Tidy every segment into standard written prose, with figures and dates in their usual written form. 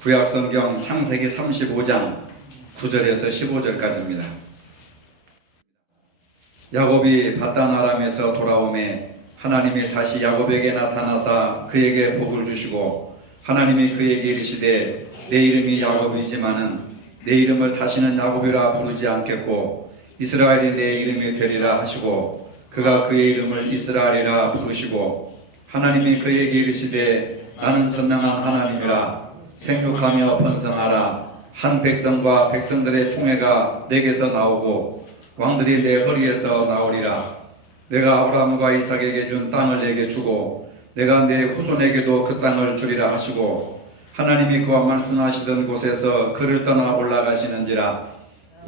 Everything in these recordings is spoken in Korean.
구약성경 창세기 35장 9절에서 15절까지입니다. 야곱이 바단 아람에서 돌아오매 하나님이 다시 야곱에게 나타나사 그에게 복을 주시고 하나님이 그에게 이르시되 내 이름이 야곱이지만은 내 이름을 다시는 야곱이라 부르지 않겠고 이스라엘이 내 이름이 되리라 하시고 그가 그의 이름을 이스라엘이라 부르시고 하나님이 그에게 이르시되 나는 전능한 하나님이라 생육하며 번성하라 한 백성과 백성들의 총회가 내게서 나오고 왕들이 내 허리에서 나오리라. 내가 아브라함과 이삭에게 준 땅을 내게 주고 내가 내 후손에게도 그 땅을 주리라 하시고 하나님이 그와 말씀하시던 곳에서 그를 떠나 올라가시는지라.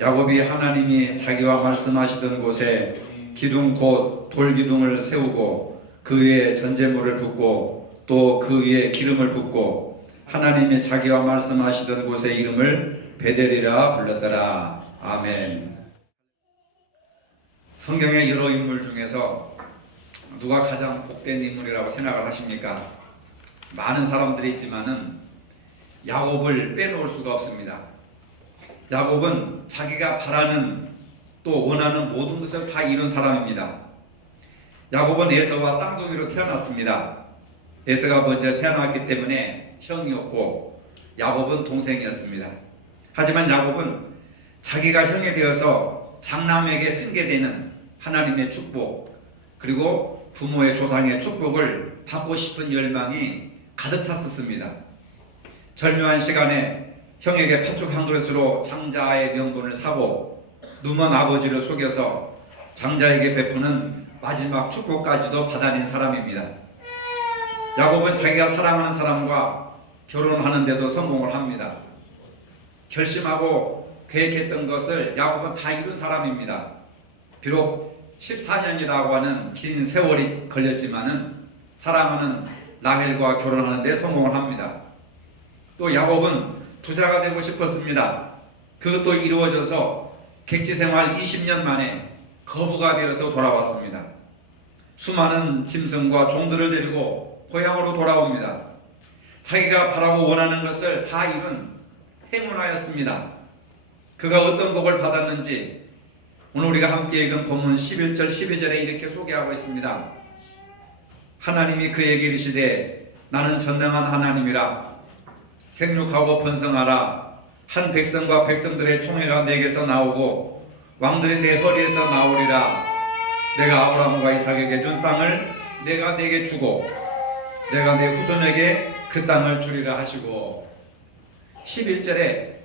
야곱이 하나님이 자기와 말씀하시던 곳에 기둥 곧 돌기둥을 세우고 그 위에 전제물을 붓고 또 그 위에 기름을 붓고 하나님이 자기와 말씀하시던 곳의 이름을 베델이라 불렀더라. 아멘. 성경의 여러 인물 중에서 누가 가장 복된 인물이라고 생각을 하십니까? 많은 사람들이 있지만은 야곱을 빼놓을 수가 없습니다. 야곱은 자기가 바라는 또 원하는 모든 것을 다 이룬 사람입니다. 야곱은 에서와 쌍둥이로 태어났습니다. 에서가 먼저 태어났기 때문에 형이었고 야곱은 동생이었습니다. 하지만 야곱은 자기가 형이 되어서 장남에게 승계되는 하나님의 축복 그리고 부모의 조상의 축복을 받고 싶은 열망이 가득 찼었습니다. 절묘한 시간에 형에게 팥죽 한 그릇으로 장자의 명분을 사고 누먼 아버지를 속여서 장자에게 베푸는 마지막 축복까지도 받아낸 사람입니다. 야곱은 자기가 사랑하는 사람과 결혼하는데도 성공을 합니다. 결심하고 계획했던 것을 야곱은 다 이룬 사람입니다. 비록 14년이라고 하는 긴 세월이 걸렸지만은 사랑하는 라헬과 결혼하는데 성공을 합니다. 또 야곱은 부자가 되고 싶었습니다. 그것도 이루어져서 객지 생활 20년 만에 거부가 되어서 돌아왔습니다. 수많은 짐승과 종들을 데리고 고향으로 돌아옵니다. 자기가 바라고 원하는 것을 다 이룬 행운하였습니다. 그가 어떤 복을 받았는지 오늘 우리가 함께 읽은 본문 11절 12절에 이렇게 소개하고 있습니다. 하나님이 그에게 이르시되 나는 전능한 하나님이라 생육하고 번성하라 한 백성과 백성들의 총회가 내게서 나오고 왕들이 내 허리에서 나오리라. 내가 아브라함과 이삭에게 준 땅을 내가 내게 주고 내가 내 후손에게 그 땅을 주리라 하시고 11절에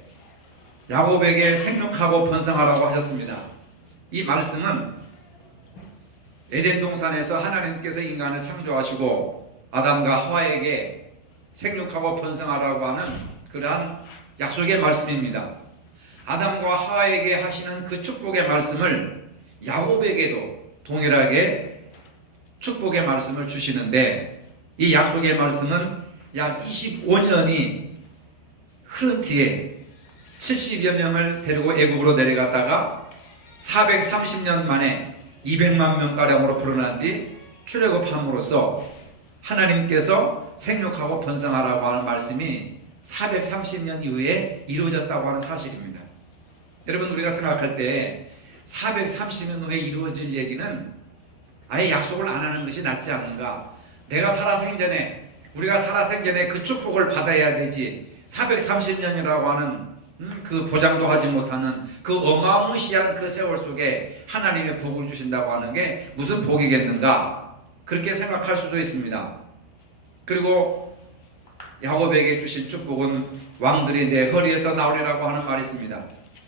야곱에게 생육하고 번성하라고 하셨습니다. 이 말씀은 에덴 동산에서 하나님께서 인간을 창조하시고 아담과 하와에게 생육하고 번성하라고 하는 그러한 약속의 말씀입니다. 아담과 하와에게 하시는 그 축복의 말씀을 야곱에게도 동일하게 축복의 말씀을 주시는데 이 약속의 말씀은 약 25년이 흐른 뒤에 70여 명을 데리고 애굽으로 내려갔다가 430년 만에 200만 명가량으로 불어난 뒤 출애굽함으로써 하나님께서 생육하고 번성하라고 하는 말씀이 430년 이후에 이루어졌다고 하는 사실입니다. 여러분 우리가 생각할 때 430년 후에 이루어질 얘기는 아예 약속을 안 하는 것이 낫지 않는가? 내가 살아생전에 우리가 살아생전에 그 축복을 받아야 되지 430년이라고 하는 그 보장도 하지 못하는 그 어마무시한 그 세월 속에 하나님의 복을 주신다고 하는 게 무슨 복이겠는가? 그렇게 생각할 수도 있습니다. 그리고 야곱에게 주신 축복은 왕들이 내 허리에서 나오리라고 하는 말이 있습니다.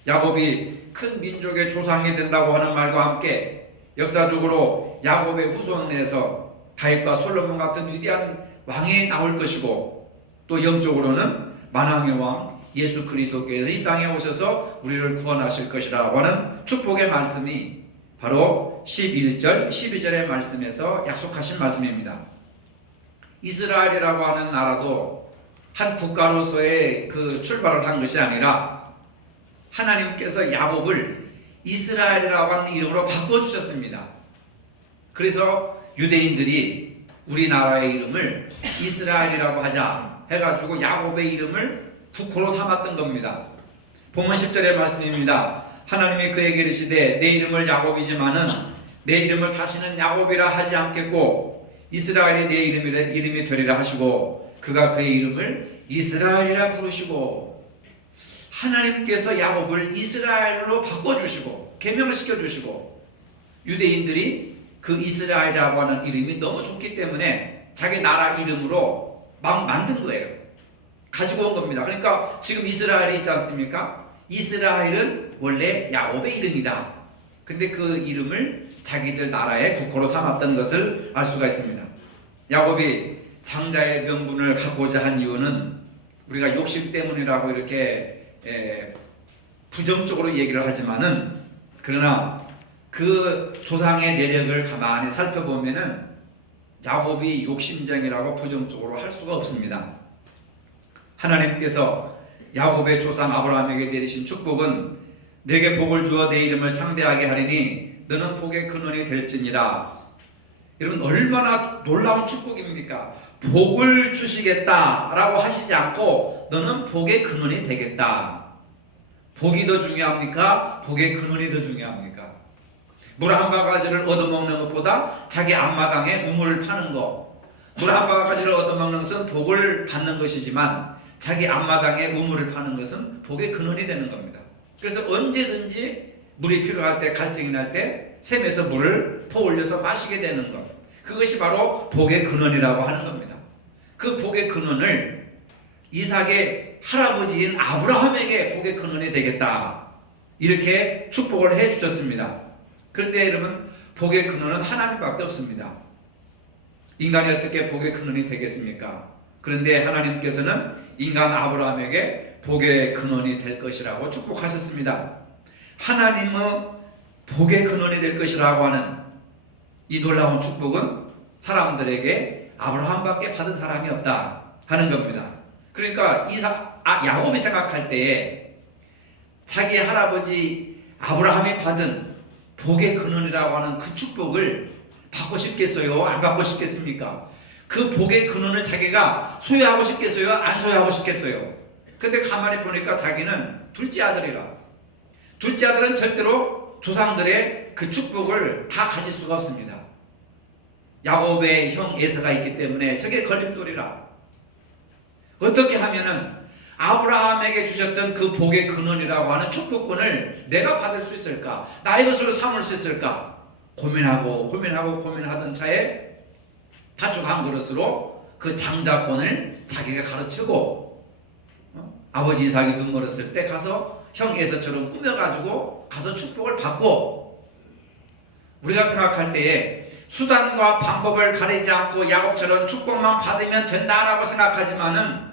야곱이 큰 민족의 조상이 된다고 하는 말과 함께 역사적으로 야곱의 후손에서 다윗과 솔로몬 같은 위대한 왕이 나올 것이고 또 영적으로는 만왕의 왕 예수 그리스도께서 이 땅에 오셔서 우리를 구원하실 것이라고 하는 축복의 말씀이 바로 11절 12절의 말씀에서 약속하신 말씀입니다. 이스라엘이라고 하는 나라도 한 국가로서의 그 출발을 한 것이 아니라 하나님께서 야곱을 이스라엘이라고 하는 이름으로 바꿔주셨습니다. 그래서 유대인들이 우리나라의 이름을 이스라엘이라고 하자 해가지고 야곱의 이름을 국호로 삼았던 겁니다. 본문 10절의 말씀입니다. 하나님이 그에게 이르시되 내 이름을 야곱이지만은 내 이름을 다시는 야곱이라 하지 않겠고 이스라엘이 내 이름이 되리라 하시고 그가 그의 이름을 이스라엘이라 부르시고, 하나님께서 야곱을 이스라엘로 바꿔주시고 계명을 시켜주시고, 유대인들이 그 이스라엘이라고 하는 이름이 너무 좋기 때문에 자기 나라 이름으로 막 만든 거예요. 가지고 온 겁니다. 그러니까 지금 이스라엘이 있지 않습니까? 이스라엘은 원래 야곱의 이름이다. 근데 그 이름을 자기들 나라의 국호로 삼았던 것을 알 수가 있습니다. 야곱이 장자의 명분을 갖고자 한 이유는 우리가 욕심 때문이라고 이렇게 부정적으로 얘기를 하지만은, 그러나 그 조상의 내력을 가만히 살펴보면은 야곱이 욕심쟁이라고 부정적으로 할 수가 없습니다. 하나님께서 야곱의 조상 아브라함에게 내리신 축복은 내게 복을 주어 내 이름을 창대하게 하리니 너는 복의 근원이 될지니라. 여러분, 얼마나 놀라운 축복입니까? 복을 주시겠다라고 하시지 않고 너는 복의 근원이 되겠다. 복이 더 중요합니까? 복의 근원이 더 중요합니까? 물 한 바가지를 얻어먹는 것보다 자기 앞마당에 우물을 파는 것, 물 한 바가지를 얻어먹는 것은 복을 받는 것이지만 자기 앞마당에 우물을 파는 것은 복의 근원이 되는 겁니다. 그래서 언제든지 물이 필요할 때, 갈증이 날 때 샘에서 물을 퍼올려서 마시게 되는 것, 그것이 바로 복의 근원이라고 하는 겁니다. 그 복의 근원을 이삭의 할아버지인 아브라함에게 복의 근원이 되겠다, 이렇게 축복을 해 주셨습니다. 그런데 여러분, 복의 근원은 하나님밖에 없습니다. 인간이 어떻게 복의 근원이 되겠습니까? 그런데 하나님께서는 인간 아브라함에게 복의 근원이 될 것이라고 축복하셨습니다. 하나님은 복의 근원이 될 것이라고 하는 이 놀라운 축복은 사람들에게 아브라함밖에 받은 사람이 없다 하는 겁니다. 그러니까 야곱이 생각할 때에 자기 할아버지 아브라함이 받은 복의 근원이라고 하는 그 축복을 받고 싶겠어요? 안 받고 싶겠습니까? 그 복의 근원을 자기가 소유하고 싶겠어요? 안 소유하고 싶겠어요? 근데 가만히 보니까 자기는 둘째 아들이라. 둘째 아들은 절대로 조상들의 그 축복을 다 가질 수가 없습니다. 야곱의 형 에서가 있기 때문에 저게 걸림돌이라. 어떻게 하면은 아브라함에게 주셨던 그 복의 근원이라고 하는 축복권을 내가 받을 수 있을까? 나의 것으로 삼을 수 있을까? 고민하던 차에 팥죽 한 그릇으로 그 장자권을 자기가 가르치고, 아버지 이삭이 눈 멀었을 때 가서 형 에서처럼 꾸며가지고 가서 축복을 받고, 우리가 생각할 때에 수단과 방법을 가리지 않고 야곱처럼 축복만 받으면 된다라고 생각하지만은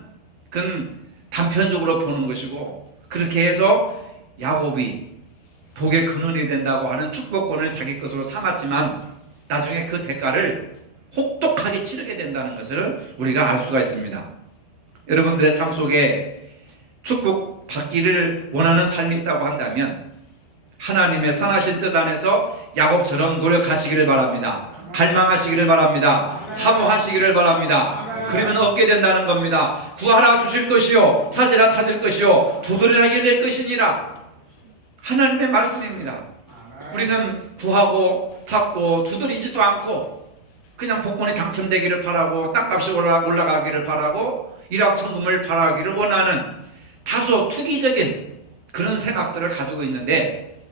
그건 단편적으로 보는 것이고, 그렇게 해서 야곱이 복의 근원이 된다고 하는 축복권을 자기 것으로 삼았지만 나중에 그 대가를 혹독하게 치르게 된다는 것을 우리가 알 수가 있습니다. 여러분들의 삶 속에 축복 받기를 원하는 삶이 있다고 한다면 하나님의 선하신 뜻 안에서 야곱처럼 노력하시기를 바랍니다. 갈망하시기를 바랍니다. 사모하시기를 바랍니다. 그러면 얻게 된다는 겁니다. 구하라 주실 것이요, 찾으라 찾을 것이요, 두드리라 열릴 것이니라. 하나님의 말씀입니다. 우리는 구하고 찾고 두드리지도 않고 그냥 복권에 당첨되기를 바라고 땅값이 올라가기를 바라고 일확천금을 바라기를 원하는 다소 투기적인 그런 생각들을 가지고 있는데,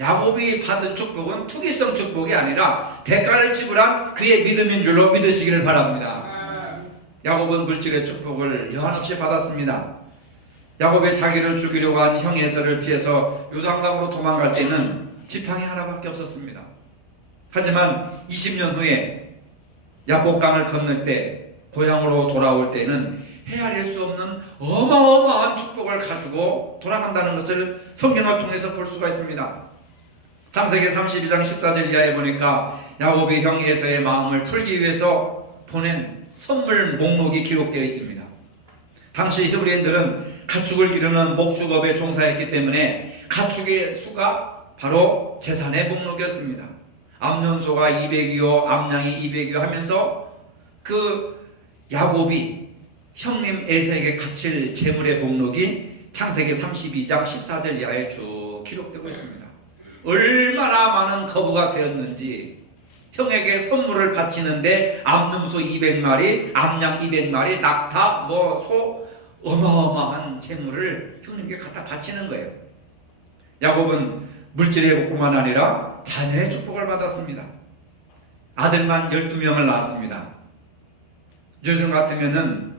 야곱이 받은 축복은 투기성 축복이 아니라 대가를 지불한 그의 믿음인 줄로 믿으시기를 바랍니다. 야곱은 물질의 축복을 여한없이 받았습니다. 야곱의 자기를 죽이려고 한 형 에서를 피해서 요단강으로 도망갈 때는 지팡이 하나밖에 없었습니다. 하지만 20년 후에 야복강을 건널 때 고향으로 돌아올 때는 헤아릴 수 없는 어마어마한 축복을 가지고 돌아간다는 것을 성경을 통해서 볼 수가 있습니다. 창세기 32장 14절 이하에 보니까 야곱이 형 에서의 마음을 풀기 위해서 보낸 선물 목록이 기록되어 있습니다. 당시 히브리인들은 가축을 기르는 목축업에 종사했기 때문에 가축의 수가 바로 재산의 목록이었습니다. 암년소가 200이요, 암양이 200이요 하면서 그 야곱이 형님 에서에게 갇힐 재물의 목록이 창세기 32장 14절 이하에 쭉 기록되고 있습니다. 얼마나 많은 거부가 되었는지, 형에게 선물을 바치는데 암염소 200마리, 암양 200마리, 낙타, 소, 어마어마한 재물을 형님께 갖다 바치는 거예요. 야곱은 물질의 복뿐만 아니라 자녀의 축복을 받았습니다. 아들만 12명을 낳았습니다. 요즘 같으면은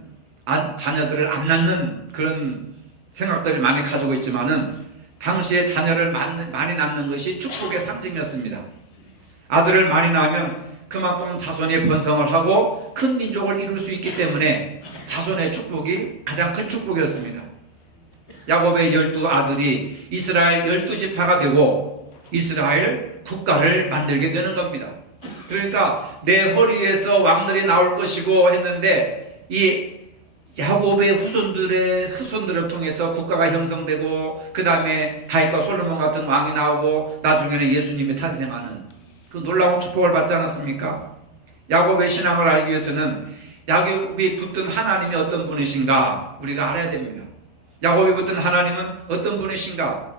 자녀들을 안 낳는 그런 생각들이 많이 가지고 있지만은 당시에 자녀를 많이 낳는 것이 축복의 상징이었습니다. 아들을 많이 낳으면 그만큼 자손이 번성을 하고 큰 민족을 이룰 수 있기 때문에 자손의 축복이 가장 큰 축복이었습니다. 야곱의 12아들이 이스라엘 12지파가 되고 이스라엘 국가를 만들게 되는 겁니다. 그러니까 내 허리에서 왕들이 나올 것이고 했는데 이 야곱의 후손들을 통해서 국가가 형성되고 그 다음에 다윗과 솔로몬 같은 왕이 나오고 나중에는 예수님이 탄생하는 그 놀라운 축복을 받지 않았습니까? 야곱의 신앙을 알기 위해서는 야곱이 붙든 하나님이 어떤 분이신가 우리가 알아야 됩니다. 야곱이 붙든 하나님은 어떤 분이신가?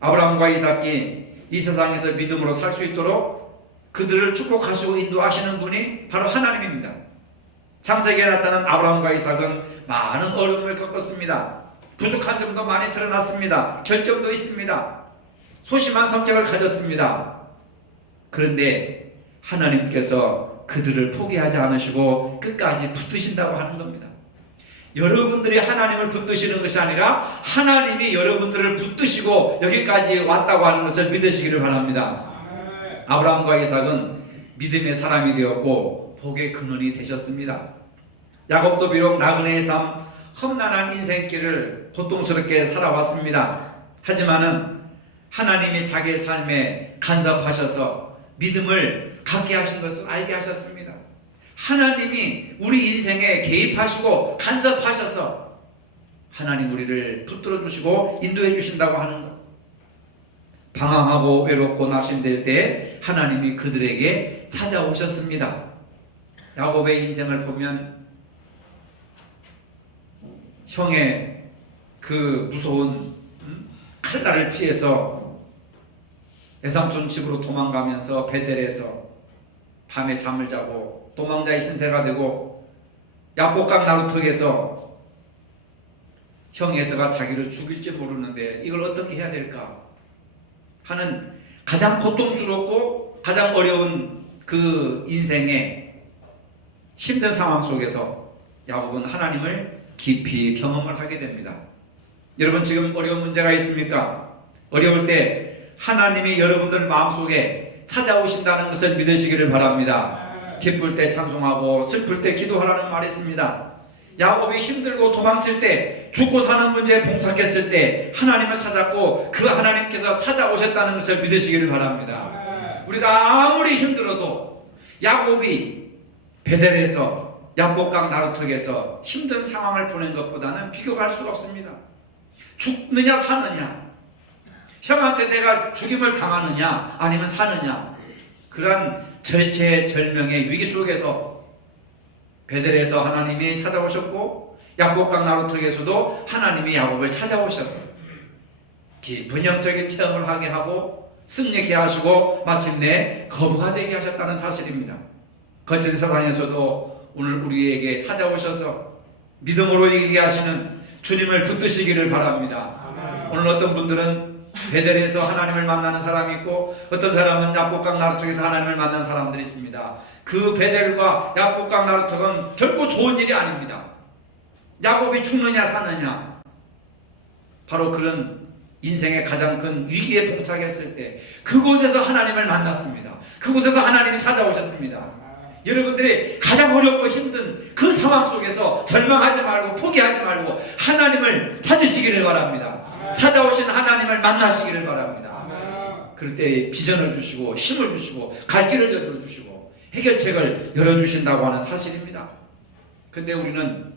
아브라함과 이삭이 이 세상에서 믿음으로 살 수 있도록 그들을 축복하시고 인도하시는 분이 바로 하나님입니다. 창세기에 나타난 아브라함과 이삭은 많은 어려움을 겪었습니다. 부족한 점도 많이 드러났습니다. 결점도 있습니다. 소심한 성격을 가졌습니다. 그런데 하나님께서 그들을 포기하지 않으시고 끝까지 붙드신다고 하는 겁니다. 여러분들이 하나님을 붙드시는 것이 아니라 하나님이 여러분들을 붙드시고 여기까지 왔다고 하는 것을 믿으시기를 바랍니다. 아브라함과 이삭은 믿음의 사람이 되었고 복의 근원이 되셨습니다. 야곱도 비록 나그네의 삶, 험난한 인생길을 고통스럽게 살아왔습니다. 하지만은 하나님이 자기의 삶에 간섭하셔서 믿음을 갖게 하신 것을 알게 하셨습니다. 하나님이 우리 인생에 개입하시고 간섭하셔서 하나님 우리를 붙들어 주시고 인도해 주신다고 하는 것. 방황하고 외롭고 낙심될 때 하나님이 그들에게 찾아오셨습니다. 야곱의 인생을 보면 형의 그 무서운 칼날을 피해서 외삼촌 집으로 도망가면서 베델에서 밤에 잠을 자고 도망자의 신세가 되고 야복강 나루턱에서 형 에서가 자기를 죽일지 모르는데 이걸 어떻게 해야 될까 하는 가장 고통스럽고 가장 어려운 그 인생의 힘든 상황 속에서 야곱은 하나님을 깊이 경험을 하게 됩니다. 여러분 지금 어려운 문제가 있습니까? 어려울 때 하나님이 여러분들 마음속에 찾아오신다는 것을 믿으시기를 바랍니다. 기쁠 때 찬송하고 슬플 때 기도하라는 말이 있습니다. 야곱이 힘들고 도망칠 때 죽고 사는 문제에 봉착했을 때 하나님을 찾았고 그 하나님께서 찾아오셨다는 것을 믿으시기를 바랍니다. 우리가 아무리 힘들어도 야곱이 베델에서 야복강 나루턱에서 힘든 상황을 보낸 것보다는 비교할 수가 없습니다. 죽느냐 사느냐, 형한테 내가 죽임을 당하느냐 아니면 사느냐, 그러한 절체절명의 위기 속에서 베델에서 하나님이 찾아오셨고 야복강 나루턱에서도 하나님이 야곱을 찾아오셔서 깊은 영적인 체험을 하게 하고 승리케 하시고 마침내 거부가 되게 하셨다는 사실입니다. 거친 세상에서도 오늘 우리에게 찾아오셔서 믿음으로 이기게 하시는 주님을 붙드시기를 바랍니다. 오늘 어떤 분들은 베델에서 하나님을 만나는 사람이 있고 어떤 사람은 야복강 나루턱에서 하나님을 만나는 사람들이 있습니다. 그 베델과 야복강 나루턱은 결코 좋은 일이 아닙니다. 야곱이 죽느냐 사느냐, 바로 그런 인생의 가장 큰 위기에 봉착했을 때 그곳에서 하나님을 만났습니다. 그곳에서 하나님이 찾아오셨습니다. 여러분들이 가장 어렵고 힘든 그 상황 속에서 절망하지 말고 포기하지 말고 하나님을 찾으시기를 바랍니다. 찾아오신 하나님을 만나시기를 바랍니다. 그럴 때 비전을 주시고 힘을 주시고 갈 길을 열어주시고 해결책을 열어주신다고 하는 사실입니다. 근데 우리는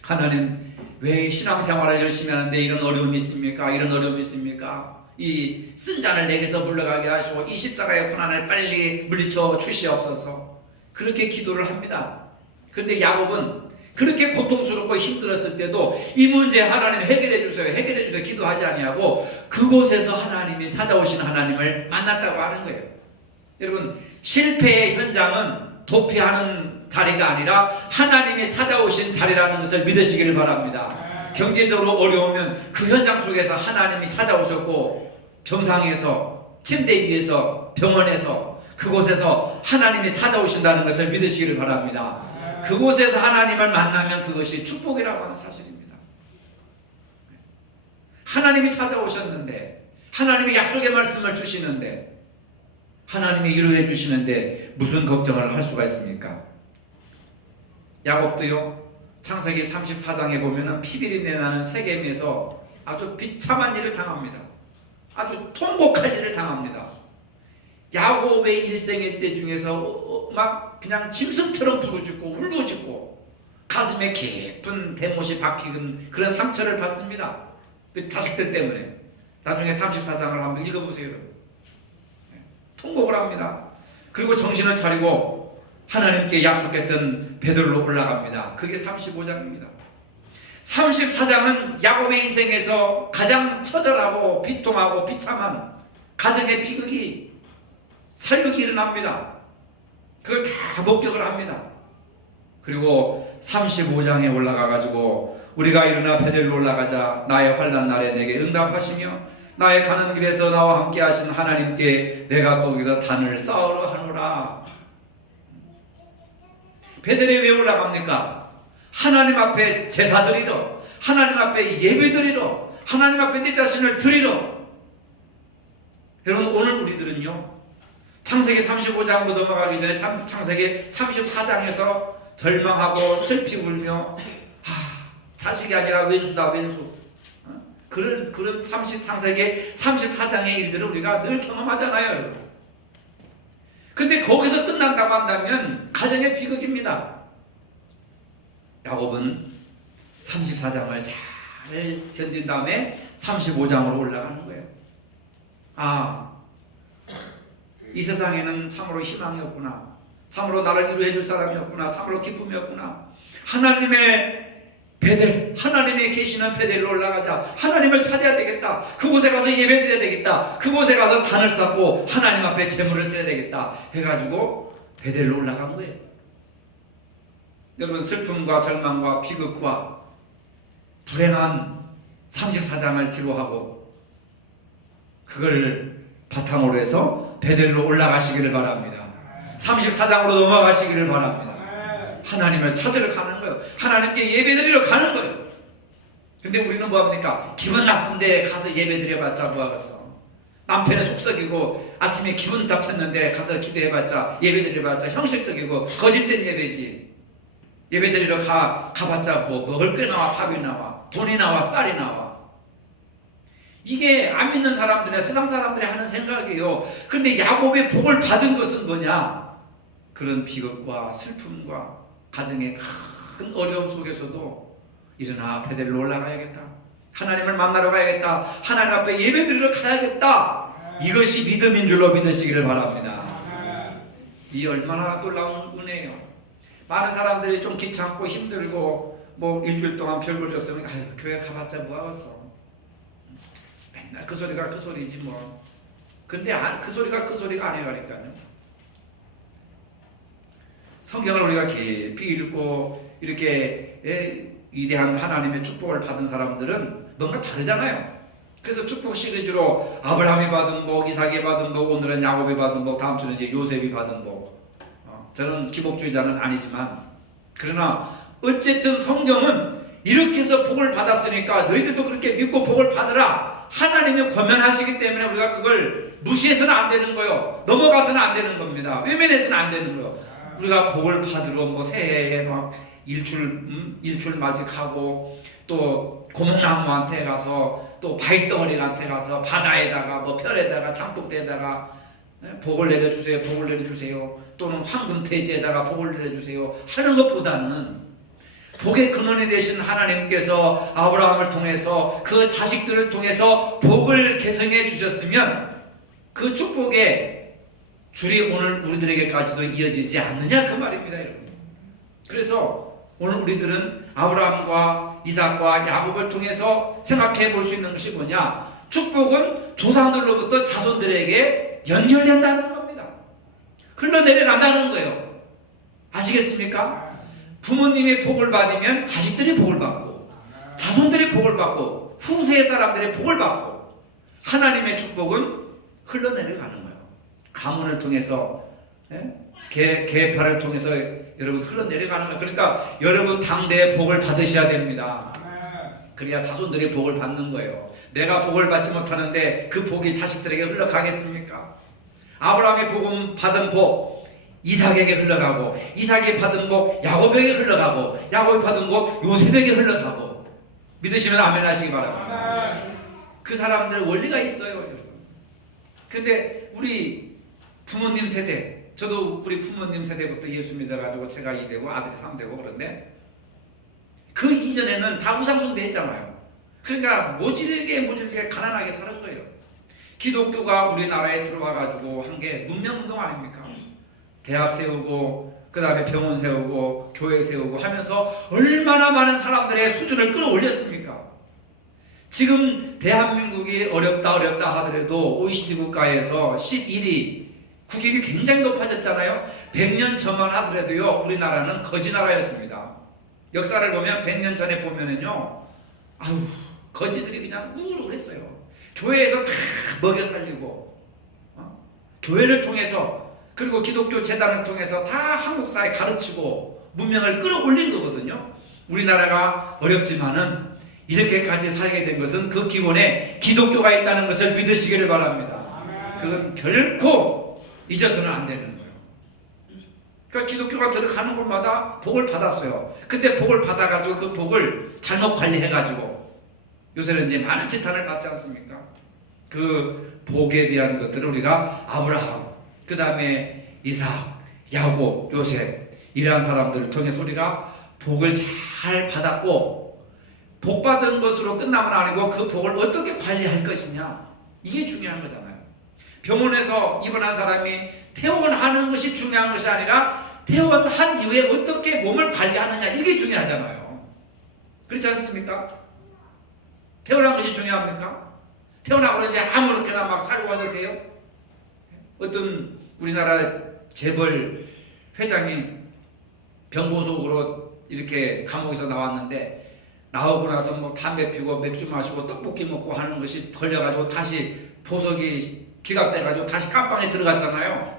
하나님 왜 신앙생활을 열심히 하는데 이런 어려움이 있습니까? 이런 어려움이 있습니까? 이 쓴 잔을 내게서 물러가게 하시고 이 십자가의 고난을 빨리 물리쳐 주시옵소서, 그렇게 기도를 합니다. 그런데 야곱은 그렇게 고통스럽고 힘들었을 때도 이 문제 하나님 해결해 주세요, 해결해 주세요 기도하지 아니하고 그곳에서 하나님이 찾아오신 하나님을 만났다고 하는 거예요. 여러분, 실패의 현장은 도피하는 자리가 아니라 하나님이 찾아오신 자리라는 것을 믿으시기를 바랍니다. 경제적으로 어려우면 그 현장 속에서 하나님이 찾아오셨고, 병상에서, 침대 위에서, 병원에서, 그곳에서 하나님이 찾아오신다는 것을 믿으시기를 바랍니다. 그곳에서 하나님을 만나면 그것이 축복이라고 하는 사실입니다. 하나님이 찾아오셨는데, 하나님이 약속의 말씀을 주시는데, 하나님이 위로해 주시는데 무슨 걱정을 할 수가 있습니까? 야곱도요, 창세기 34장에 보면은 피비린내 나는 세겜에서 아주 비참한 일을 당합니다. 아주 통곡할 일을 당합니다. 야곱의 일생의 때 중에서 막 그냥 짐승처럼 부르짖고 울부짖고 가슴에 깊은 대못이 박힌 그런 상처를 받습니다. 그 자식들 때문에. 나중에 34장을 한번 읽어보세요. 통곡을 합니다. 그리고 정신을 차리고 하나님께 약속했던 베들로 올라갑니다. 그게 35장입니다. 34장은 야곱의 인생에서 가장 처절하고 비통하고 비참한 가정의 비극이 살육이 일어납니다. 그걸 다 목격을 합니다. 그리고 35장에 올라가가지고 우리가 일어나 베델로 올라가자 나의 환난 날에 내게 응답하시며 나의 가는 길에서 나와 함께 하신 하나님께 내가 거기서 단을 쌓으러 하노라. 베델에 왜 올라갑니까? 하나님 앞에 제사 드리러, 하나님 앞에 예배 드리러, 하나님 앞에 내 자신을 드리러. 여러분, 오늘 우리들은요, 창세기 35장으로 넘어가기 전에 창세기 34장에서 절망하고 슬피 울며 자식이 아니라 왼수다 왼수, 그런 창세기 34장의 일들을 우리가 늘 경험하잖아요, 여러분. 근데 거기서 끝난다고 한다면 가정의 비극입니다. 야곱은 34장을 잘 견딘 다음에 35장으로 올라가는 거예요. 이 세상에는 참으로 희망이 없구나, 참으로 나를 위로해 줄 사람이 없구나, 참으로 기쁨이 없구나. 하나님의 베델, 하나님이 계시는 베델로 올라가자. 하나님을 찾아야 되겠다. 그곳에 가서 예배드려야 되겠다. 그곳에 가서 단을 쌓고 하나님 앞에 제물을 드려야 되겠다 해가지고 베델로 올라간 거예요. 여러분, 슬픔과 절망과 비극과 불행한 34장을 뒤로하고 그걸 바탕으로 해서 베델로 올라가시기를 바랍니다. 34장으로 넘어가시기를 바랍니다. 하나님을 찾으러 가는 거예요. 하나님께 예배드리러 가는 거예요. 근데 우리는 뭐합니까? 기분 나쁜데 가서 예배드려봤자 뭐하겠어. 남편이 속썩이고 아침에 기분 잡쳤는데 가서 기도해봤자 예배드려봤자 형식적이고 거짓된 예배지. 예배드리러 가봤자 뭐 먹을 게 나와, 밥이 나와, 돈이 나와, 쌀이 나와. 이게 안 믿는 사람들의, 세상 사람들이 하는 생각이에요. 그런데 야곱의 복을 받은 것은 뭐냐? 그런 비극과 슬픔과 가정의 큰 어려움 속에서도 일어나 베델로 올라가야겠다, 하나님을 만나러 가야겠다, 하나님 앞에 예배드리러 가야겠다. 이것이 믿음인 줄로 믿으시기를 바랍니다. 이 얼마나 놀라운 은혜예요. 많은 사람들이 좀 귀찮고 힘들고 뭐 일주일 동안 별볼 없으면 교회 가봤자 뭐하겠어, 맨날 그 소리가 그 소리지 뭐. 근데 그 소리가 그 소리가 아니라니까요. 성경을 우리가 깊이 읽고 이렇게 위대한 하나님의 축복을 받은 사람들은 뭔가 다르잖아요. 그래서 축복 시리즈로 아브라함이 받은 복, 이삭이 받은 복, 오늘은 야곱이 받은 복, 다음 주는 이제 요셉이 받은 복. 저는 기복주의자는 아니지만, 그러나 어쨌든 성경은 이렇게 해서 복을 받았으니까 너희들도 그렇게 믿고 복을 받으라, 하나님이 권면하시기 때문에 우리가 그걸 무시해서는 안 되는 거예요. 넘어가서는 안 되는 겁니다. 외면해서는 안 되는 거예요. 우리가 복을 받으러 뭐 새해에 막 일출 맞이하고 또 고목나무한테 가서 또 바위덩어리한테 가서 바다에다가 뭐 별에다가 장독대에다가 복을 내려주세요, 복을 내려주세요, 또는 황금돼지에다가 복을 내려주세요 하는 것보다는 복의 근원이 되신 하나님께서 아브라함을 통해서 그 자식들을 통해서 복을 계승해 주셨으면 그 축복의 줄이 오늘 우리들에게까지도 이어지지 않느냐 그 말입니다, 여러분. 그래서 오늘 우리들은 아브라함과 이삭과 야곱을 통해서 생각해 볼 수 있는 것이 뭐냐? 축복은 조상들로부터 자손들에게 연결된다는 겁니다. 흘러내려간다는 거예요. 아시겠습니까? 부모님의 복을 받으면 자식들이 복을 받고, 자손들이 복을 받고, 후세 사람들의 복을 받고, 하나님의 축복은 흘러내려가는 거예요. 가문을 통해서, 계파를 통해서 여러분 흘러내려가는 거예요. 그러니까 여러분 당대의 복을 받으셔야 됩니다. 그래야 자손들이 복을 받는 거예요. 내가 복을 받지 못하는데 그 복이 자식들에게 흘러가겠습니까? 아브라함이 복음 받은 복 이삭에게 흘러가고, 이삭이 받은 복 야곱에게 흘러가고, 야곱이 받은 복 요셉에게 흘러가고. 믿으시면 아멘 하시기 바랍니다. 그 사람들의 원리가 있어요. 근데 우리 부모님 세대, 저도 우리 부모님 세대부터 예수 믿어가지고 제가 2대고 아들이 3대고 그런데 그 이전에는 다 우상숭배 했잖아요. 그러니까 모질게 가난하게 사는 거예요. 기독교가 우리나라에 들어와가지고 한 게 문명운동 아닙니까? 대학 세우고 그 다음에 병원 세우고 교회 세우고 하면서 얼마나 많은 사람들의 수준을 끌어올렸습니까? 지금 대한민국이 어렵다 하더라도 OECD 국가에서 11위, 국익이 굉장히 높아졌잖아요. 100년 전만 하더라도요, 우리나라는 거지나라였습니다. 역사를 보면 100년 전에 보면은요, 아유, 거지들이 그냥 우울했어요. 교회에서 다 먹여 살리고, 교회를 통해서, 그리고 기독교 재단을 통해서 다 한국 사회 가르치고 문명을 끌어올린 거거든요. 우리나라가 어렵지만은 이렇게까지 살게 된 것은 그 기본에 기독교가 있다는 것을 믿으시기를 바랍니다. 그건 결코 잊어서는 안 되는 거예요. 그러니까 기독교가 들어가는 곳마다 복을 받았어요. 근데 복을 받아가지고 그 복을 잘못 관리해가지고 요새는 이제 많은 지탄을 받지 않습니까? 그 복에 대한 것들을 우리가 아브라함, 그 다음에 이삭, 야곱, 요셉 이러한 사람들을 통해서 우리가 복을 잘 받았고, 복 받은 것으로 끝나면 아니고 그 복을 어떻게 관리할 것이냐, 이게 중요한 거잖아요. 병원에서 입원한 사람이 퇴원하는 것이 중요한 것이 아니라 퇴원한 이후에 어떻게 몸을 관리하느냐, 이게 중요하잖아요. 그렇지 않습니까? 퇴원한 것이 중요합니까? 퇴원하고 이제 아무렇게나 막 살고 가도 돼요? 어떤 우리나라 재벌 회장이 병보속으로 이렇게 감옥에서 나왔는데, 나오고 나서 뭐 담배 피고 맥주 마시고 떡볶이 먹고 하는 것이 걸려가지고 다시 보석이 기각돼가지고 다시 깜빵에 들어갔잖아요.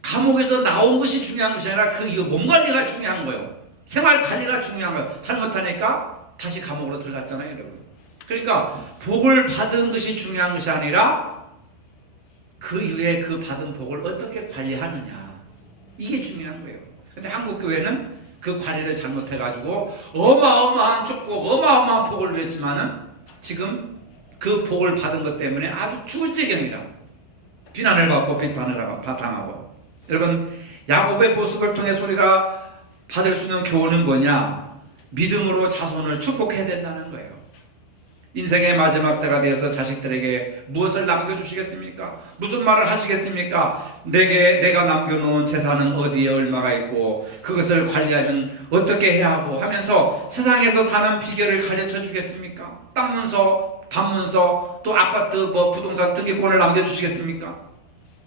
감옥에서 나온 것이 중요한 것이 아니라 그 이후 몸 관리가 중요한 거예요. 생활 관리가 중요한 거예요. 잘못하니까 다시 감옥으로 들어갔잖아요, 여러분. 그러니까 복을 받은 것이 중요한 것이 아니라 그 이후에 그 받은 복을 어떻게 관리하느냐, 이게 중요한 거예요. 근데 한국 교회는 그 관리를 잘못해가지고 어마어마한 축복, 어마어마한 복을 누렸지만은 지금 그 복을 받은 것 때문에 아주 죽을 지경이라 비난을 받고 비판을 당하고. 여러분, 야곱의 모습을 통해서 우리가 받을 수 있는 교훈은 뭐냐? 믿음으로 자손을 축복해야 된다는 거예요. 인생의 마지막 때가 되어서 자식들에게 무엇을 남겨주시겠습니까? 무슨 말을 하시겠습니까? 내가 남겨놓은 재산은 어디에 얼마가 있고 그것을 관리하면 어떻게 해야 하고 하면서 세상에서 사는 비결을 가르쳐 주겠습니까? 땅 문서, 밥 문서, 또 아파트, 부동산 등기권을 남겨주시겠습니까?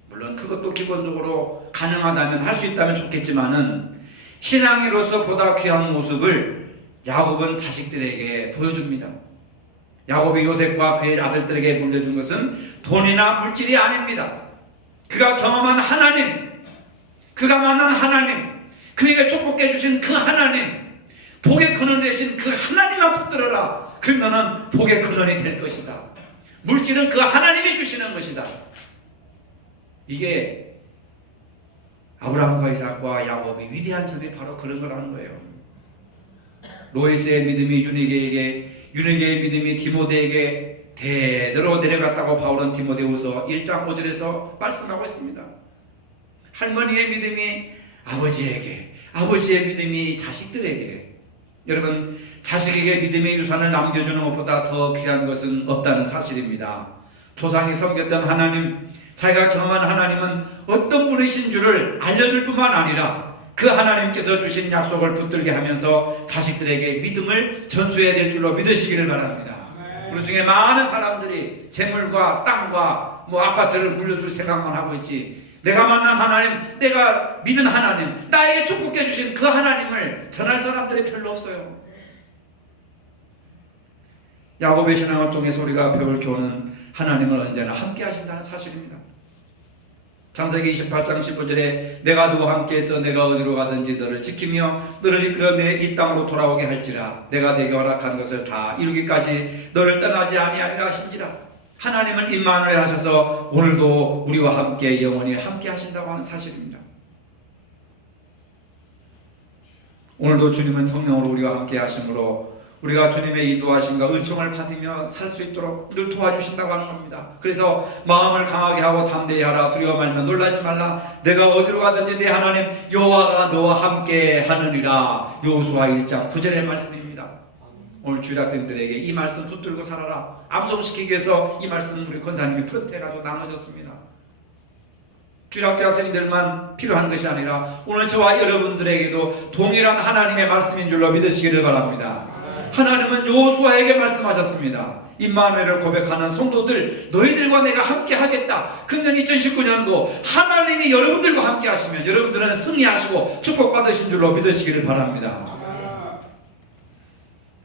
물론 그것도 기본적으로 가능하다면, 할 수 있다면 좋겠지만은 신앙인으로서 보다 귀한 모습을 야곱은 자식들에게 보여줍니다. 야곱이 요셉과 그의 아들들에게 물려준 것은 돈이나 물질이 아닙니다. 그가 경험한 하나님, 그가 만난 하나님, 그에게 축복해 주신 그 하나님, 복의 근원 되신 그 하나님만 붙들어라. 그럼 너는 복의 근원이 될 것이다. 물질은 그 하나님이 주시는 것이다. 이게 아브라함과 이삭과 야곱의 위대한 점이 바로 그런 거라는 거예요. 로이스의 믿음이 유니게의 믿음이 디모데에게 대대로 내려갔다고 바울은 디모데후서 1장 5절에서 말씀하고 있습니다. 할머니의 믿음이 아버지에게, 아버지의 믿음이 자식들에게. 여러분, 자식에게 믿음의 유산을 남겨주는 것보다 더 귀한 것은 없다는 사실입니다. 조상이 섬겼던 하나님, 자기가 경험한 하나님은 어떤 분이신 줄을 알려줄 뿐만 아니라 그 하나님께서 주신 약속을 붙들게 하면서 자식들에게 믿음을 전수해야 될 줄로 믿으시기를 바랍니다. 우리 중에 많은 사람들이 재물과 땅과 아파트를 물려줄 생각만 하고 있지, 내가 만난 하나님, 내가 믿은 하나님, 나에게 축복해 주신 그 하나님을 전할 사람들이 별로 없어요. 야곱의 신앙을 통해서 우리가 배울 교훈은 하나님은 언제나 함께 하신다는 사실입니다. 창세기 28장 15절에 내가 너와 함께해서 내가 어디로 가든지 너를 지키며 너를 이끌어 내 이 땅으로 돌아오게 할지라 내가 내게 허락한 것을 다 이루기까지 너를 떠나지 아니하리라 하신지라. 하나님은 임마누엘 하셔서 오늘도 우리와 함께 영원히 함께 하신다고 하는 사실입니다. 오늘도 주님은 성령으로 우리와 함께 하심으로 우리가 주님의 인도하심과 은총을 받으며 살 수 있도록 늘 도와주신다고 하는 겁니다. 그래서 마음을 강하게 하고 담대히 하라. 두려워 말며 놀라지 말라. 내가 어디로 가든지 내 하나님 여호와가 너와 함께 하느니라. 여호수아 1장 9절의 말씀입니다. 오늘 주일학생들에게 이 말씀 붙들고 살아라 암송시키기 위해서 이 말씀 우리 권사님이 프린트해가지고 나눠줬습니다. 주일학교 학생들만 필요한 것이 아니라 오늘 저와 여러분들에게도 동일한 하나님의 말씀인 줄로 믿으시기를 바랍니다. 하나님은 여호수아에게 말씀하셨습니다. 임마누엘을 고백하는 성도들, 너희들과 내가 함께 하겠다. 금년 2019년도 하나님이 여러분들과 함께 하시면 여러분들은 승리하시고 축복받으신 줄로 믿으시기를 바랍니다.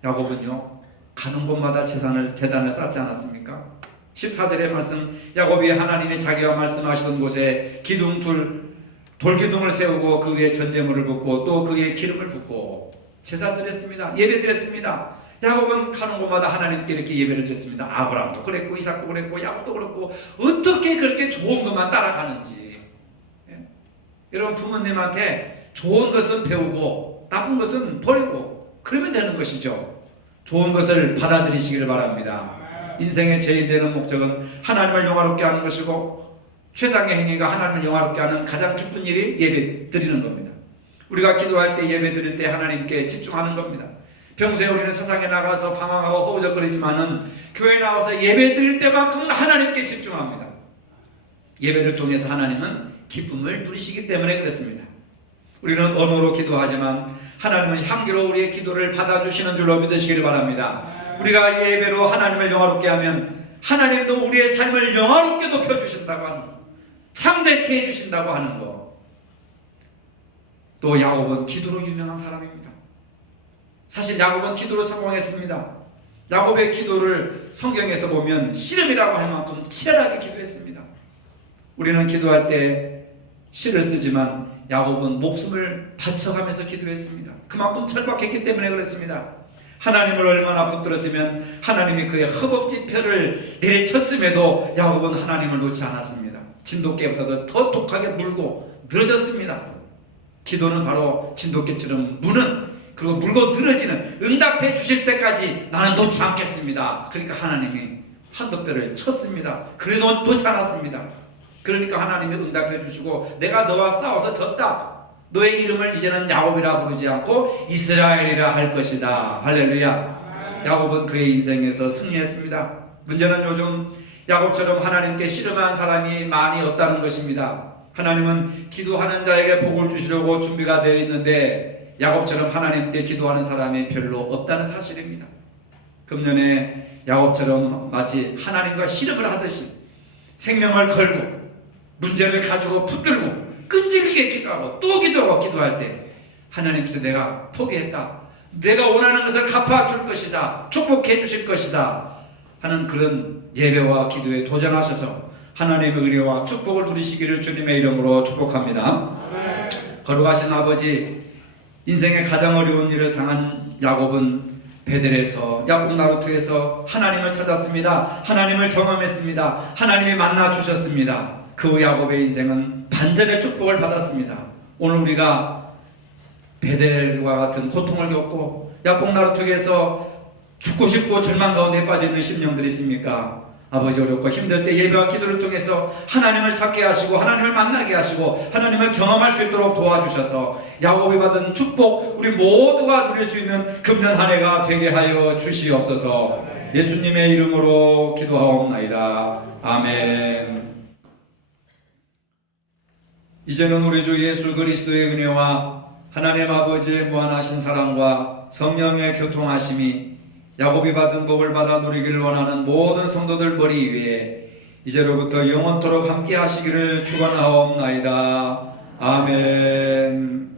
야곱은요, 가는 곳마다 재단을 쌓지 않았습니까? 14절의 말씀, 야곱이 하나님이 자기와 말씀하시던 곳에 돌기둥을 세우고 그 위에 전제물을 붓고 또 그 위에 기름을 붓고 제사 드렸습니다. 예배 드렸습니다. 야곱은 가는 곳마다 하나님께 이렇게 예배를 드렸습니다. 아브라함도 그랬고 이삭도 그랬고 야곱도 그랬고 어떻게 그렇게 좋은 것만 따라가는지. 여러분, 부모님한테 좋은 것은 배우고 나쁜 것은 버리고 그러면 되는 것이죠. 좋은 것을 받아들이시기를 바랍니다. 인생의 제일 되는 목적은 하나님을 영화롭게 하는 것이고 최상의 행위가 하나님을 영화롭게 하는 가장 기쁜 일이 예배 드리는 겁니다. 우리가 기도할 때 예배 드릴 때 하나님께 집중하는 겁니다. 평소에 우리는 세상에 나가서 방황하고 허우적거리지만은 교회에 나와서 예배 드릴 때만큼은 하나님께 집중합니다. 예배를 통해서 하나님은 기쁨을 누리시기 때문에 그렇습니다. 우리는 언어로 기도하지만 하나님은 향기로 우리의 기도를 받아주시는 줄로 믿으시기를 바랍니다. 우리가 예배로 하나님을 영화롭게 하면 하나님도 우리의 삶을 영화롭게 높여주신다고 하는 것, 참되게 해주신다고 하는 것. 또 야곱은 기도로 유명한 사람입니다. 사실 야곱은 기도로 성공했습니다. 야곱의 기도를 성경에서 보면 씨름이라고 할 만큼 치열하게 기도했습니다. 우리는 기도할 때 시를 쓰지만 야곱은 목숨을 바쳐가면서 기도했습니다. 그만큼 절박했기 때문에 그렇습니다. 하나님을 얼마나 붙들었으면 하나님이 그의 허벅지뼈를 내리쳤음에도 야곱은 하나님을 놓지 않았습니다. 진돗개보다도 더 독하게 물고 늘어졌습니다. 기도는 바로 진돗개처럼 무는, 그리고 물고 늘어지는, 응답해 주실 때까지 나는 놓지 않겠습니다. 그러니까 하나님이 환도뼈를 쳤습니다. 그래도 놓지 않았습니다. 그러니까 하나님이 응답해 주시고 내가 너와 싸워서 졌다. 너의 이름을 이제는 야곱이라 부르지 않고 이스라엘이라 할 것이다. 할렐루야. 야곱은 그의 인생에서 승리했습니다. 문제는 요즘 야곱처럼 하나님께 씨름한 사람이 많이 없다는 것입니다. 하나님은 기도하는 자에게 복을 주시려고 준비가 되어 있는데 야곱처럼 하나님께 기도하는 사람이 별로 없다는 사실입니다. 금년에 야곱처럼 마치 하나님과 씨름을 하듯이 생명을 걸고 문제를 가지고 붙들고 끈질기게 기도하고 또 기도하고 기도할 때 하나님께서 내가 포기했다, 내가 원하는 것을 갚아줄 것이다, 축복해 주실 것이다 하는 그런 예배와 기도에 도전하셔서 하나님의 은혜와 축복을 누리시기를 주님의 이름으로 축복합니다. 거룩하신 아버지, 인생의 가장 어려운 일을 당한 야곱은 베델에서 야곱 나루트에서 하나님을 찾았습니다. 하나님을 경험했습니다. 하나님이 만나 주셨습니다. 그 야곱의 인생은 반전의 축복을 받았습니다. 오늘 우리가 베델과 같은 고통을 겪고 야곱 나루트에서 죽고 싶고 절망 가운데 빠져 있는 심령들이 있습니까? 아버지, 어렵고 힘들 때 예배와 기도를 통해서 하나님을 찾게 하시고 하나님을 만나게 하시고 하나님을 경험할 수 있도록 도와주셔서 야곱이 받은 축복 우리 모두가 누릴 수 있는 금년 한 해가 되게 하여 주시옵소서. 예수님의 이름으로 기도하옵나이다. 아멘. 이제는 우리 주 예수 그리스도의 은혜와 하나님 아버지의 무한하신 사랑과 성령의 교통하심이 야곱이 받은 복을 받아 누리기를 원하는 모든 성도들 머리 위에 이제로부터 영원토록 함께 하시기를 축원하옵나이다. 아멘.